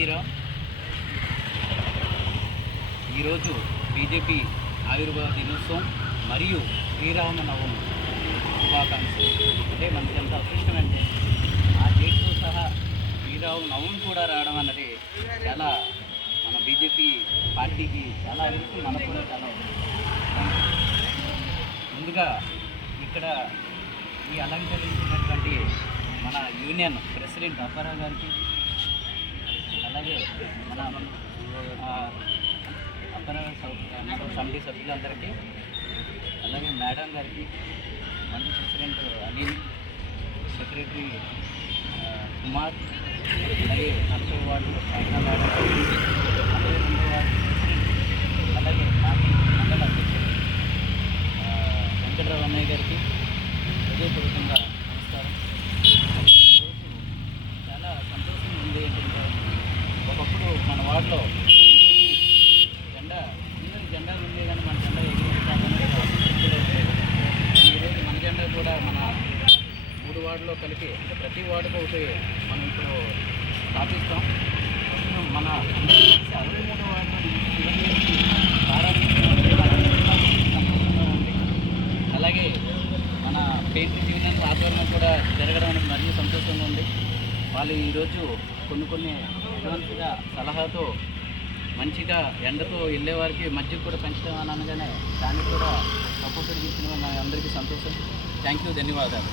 జయశ్రీరామ్ ఈరోజు బీజేపీ ఆవిర్భావ దినోత్సవం మరియు శ్రీరామనవమి శుభాకాంక్షలు. అంటే మనకి ఎంత అదృష్టమంటే ఆ డేట్తో సహా శ్రీరామ నవమి కూడా రావడం అన్నది చాలా మన బీజేపీ పార్టీకి చాలా అదృష్టం మనకు కూడా చాలా ముందుగా ఇక్కడ ఈ అలంకరించినటువంటి మన యూనియన్ ప్రెసిడెంట్ అప్పారావు గారికి అలాగే మన ఆ, మన కమిటీ సభ్యులందరికీ అలాగే మేడం గారికి మంచి ప్రెసిడెంట్ అనిల్ సెక్రటరీ కుమార్ అలాగే నలభై వార్డు సాయినా మేడం అలాగే రెండో వార్డు అలాగే మాజీ మండల అధ్యక్షుడు వెంకటరావు అన్నయ్య గారికి హృదయపూర్వకంగా నమస్కారం ఈరోజు చాలా సంతోషంగా ఉంది ఏంటంటే ఒకప్పుడు మన వార్డులో జెండా అందరి జెండాలు ఉండే కానీ మన జెండా ఈరోజు మన జెండా కూడా మన మూడు వార్డులో కలిపి అంటే ప్రతి వార్డుకు ఒకటి మనం ఇప్పుడు స్థాపిస్తాం మన అరవై మూడు వార్డులో అలాగే మన పెయింటింగ్ యూనియన్ ఆధ్వర్యంలో కూడా జరగడం అనేది మరింత సంతోషంగా ఉంది. వాళ్ళు ఈరోజు కొన్ని కొన్ని అడ్వాన్స్గా సలహాతో మంచిగా ఎండతో వెళ్ళే వారికి మధ్య కూడా పెంచడం అని అనగానే దానికి కూడా సపోర్ట్ ఇచ్చిన అందరికీ సంతోషం. థ్యాంక్ యూ ధన్యవాదాలు.